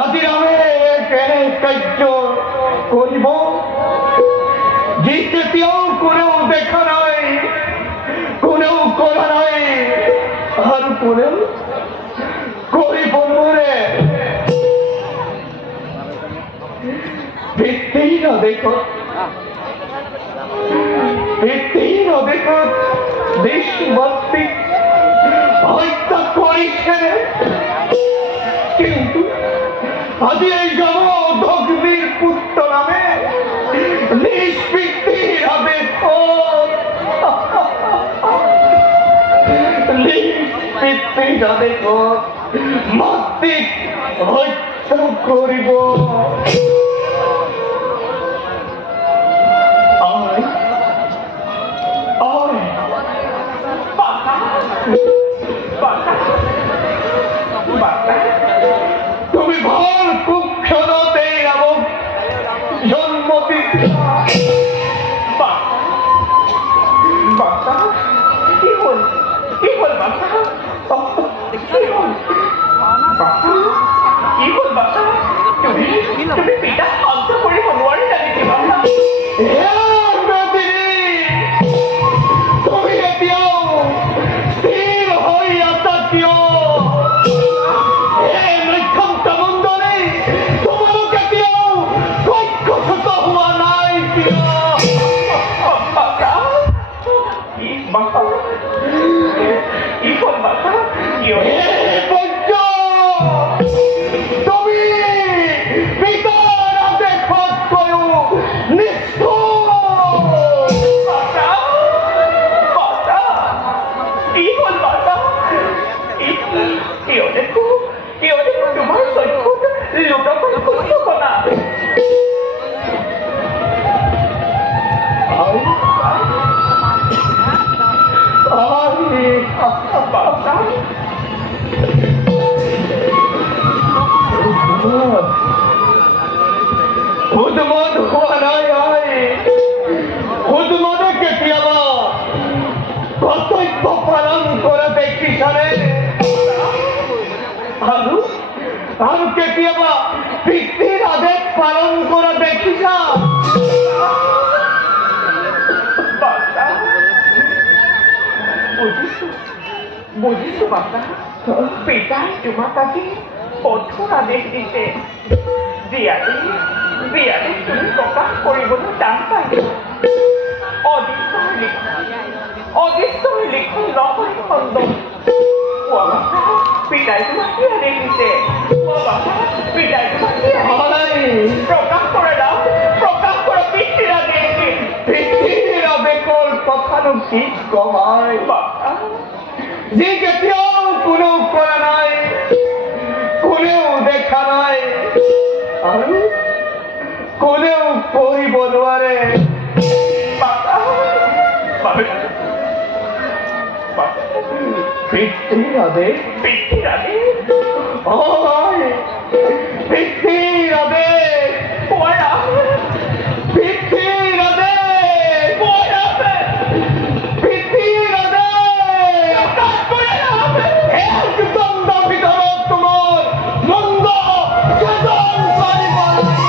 আজি আমি কেনে কাৰ্য কৰিব যি কেতিয়াও কোনেও দেখা নাই, কোনেও কৰা নাই আৰু কোনেও কৰিব নোৱাৰে। ভিত্তিহীন দেশত দেশবাসীক হত্যা কৰিছে, কিন্তু আজি এই জমদগ্নির পুত্র নামে নিষ্পিক্তিভাবে মাতৃক হত্যা করিব। তুমি ভর কুক্ষণতে এবং জন্মতি বাচ্চা কি হল বাচ্চা তুমি পিতা শান্ত কৰিব নোৱাৰিলা নেকি বাচ্চা? তুমি এতিয়াও স্থিৰ হৈ আছা কিয়? কেতিয়াবা কৰ্তব্য পালন কৰা দেখিছানে? আৰু কেতিয়াবা পিতৃৰ আদেশ পালন কৰা দেখিছা? বুজিছো বাচ্চা, পিতাই তোমাক আজি কঠোৰ আদেশ দিছে। বিয়াতে তুমি প্ৰকাশ কৰিবলৈ টান পাইছা। অদৃষ্টৰ লিখন নহয় খণ্ড। পিতাই তোমাক কি আদেশ দিছে? পিতাই তোমাক কি প্ৰকাশ কৰা দাম, প্ৰকাশ কৰা পিতৃৰ আদেশ। পিতৃৰ আদেশৰ কথানো কি কমাই যি কেতিয়াও কোনেও কৰা নাই, কোনেও দেখা নাই আৰু কোনেও কৰিব নোৱাৰে। পিতৃৰ আদেশ পিতৃৰ আদেশ পিতৃৰ আদেশ পিতৃৰ আদেশ পিতৃৰ আদেশ দ্বন্দ্বৰ ভিতৰত তোমাৰ মন্দ সাধন কৰিব লাগে।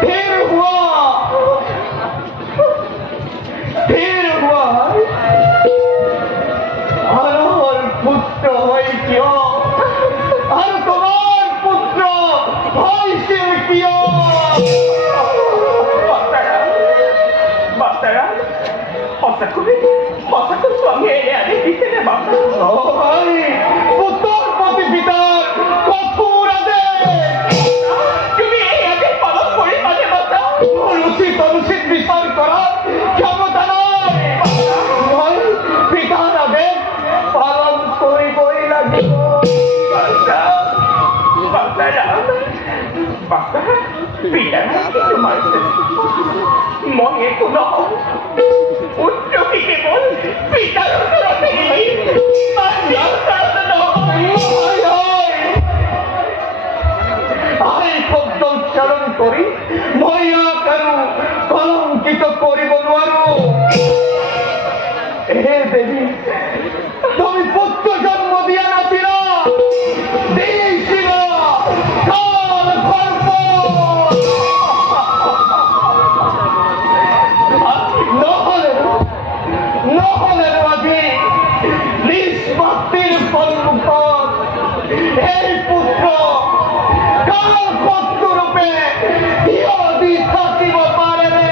फिर हुआ और पुत्र হয় কিয় আর তোমার পুত্র হয়েছে কিয় বাচ্চারা হত্যা করে সঙ্গে এনে আনে দিতে রে বাবা ও ভাই পুত্র প্রতি পিতার কঠোর আদেশ তুমি এই আদেশ পালন করে মানে বাচ্চা অনুচিত বিচার করার ক্ষমতা নয় ভাই পিতার আদেশ পালন করিবই লাগিব বাচ্চারা পিতা তোমার মনে কোনো উচ্চ কি কেবল পিতার উচ্চারণ করি ময়া কারু কলঙ্কিত করিব নোৱাৰো হে দেবী তুমি পুত্র জন্ম দিয়া নাছিল দিয়েছিল কাল গল্প নহলে আজি নিষ্পত্তির সম্মুখত এই পুত্র কাল পুত্র রূপে থিয় দি থাকিব পাৰে নে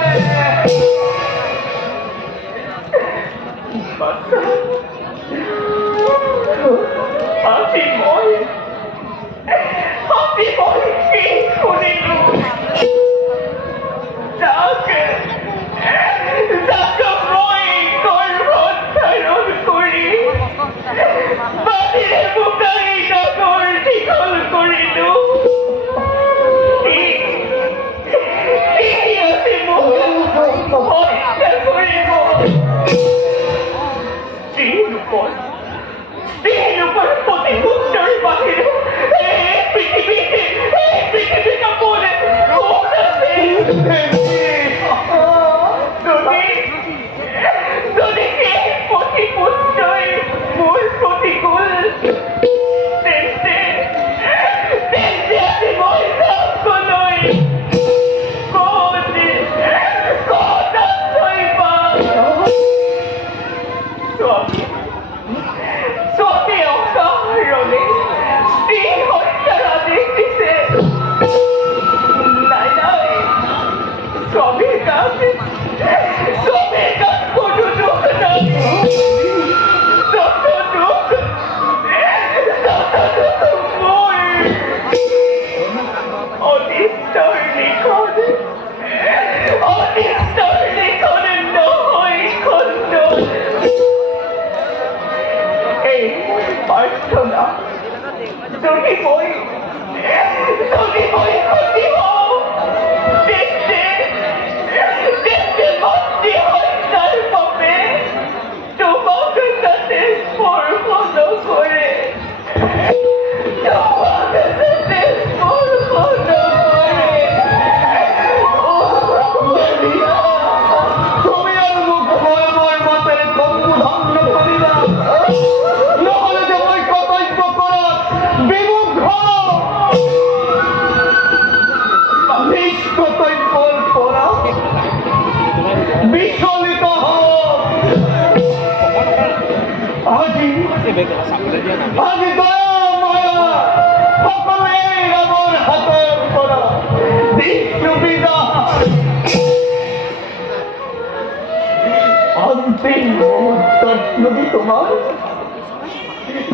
তোমার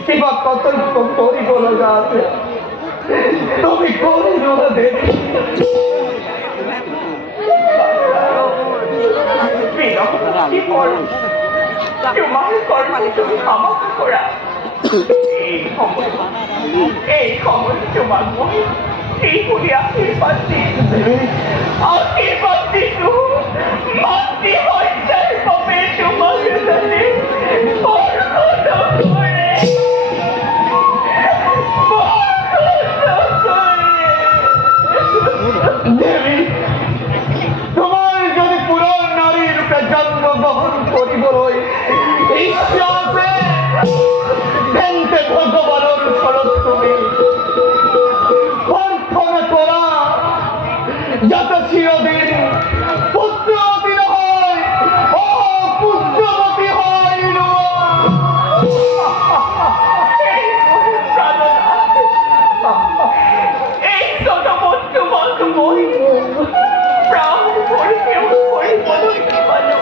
কিবা কতর্ক করিব লাগা আছে তুমি করিল না দেবী তোমার কর্ম তুমি আমাকে করা এই সময় তোমার মই এই বলে আশীর্বাদ দিছো মাতৃ হত্যার পাপে তোমার সাথে দেবী তোমার যদি পুরাণ নারীর জন্ম গ্রহণ করিবলৈ ইচ্ছা আছে তেন্তে ভগবানের শরৎ তুমি প্রার্থনা করা যত চিরদিন পুত্রবতী হয় ও পুত্রবতী হয় এই প্রাণনাথ, এই ছোট মধ্যমক মই প্রাণ পরিকেও পরিবদন কি বলো।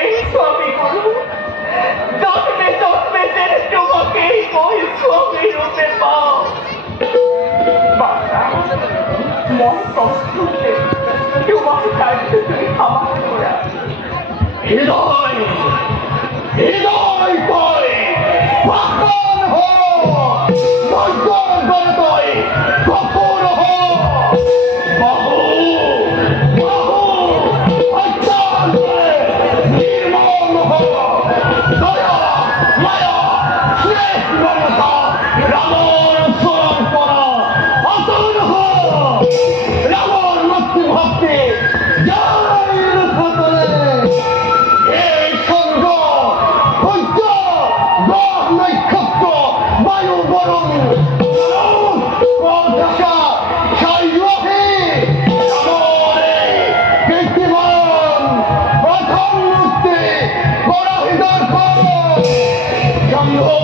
এই স্বামী গুরু জন্মে জন্মে যেন তোমাকে ওই স্বামী রূপে পাও। বাবা মন কষ্টে তোমার কাছে তুমি আমার করা হৃদয় হৃদয় কয় পাষাণ হো বৈদ্যর গণতয় কঠোর হো বাহু বাহু অত্যাচার করে নির্মম হো দয়া মায়া শেষ মমতা রামর স্মরণ করা অতুল হো রামর মুক্তি ভক্তি জয় রূপতলে এই সঙ্গ সূর্য গ্রহ নক্ষত্র বায়ু বরণ দশা শৈলহে রামরে কীর্তিমান প্রথম মুক্তি পরাহিতার শম্ভো শম্ভো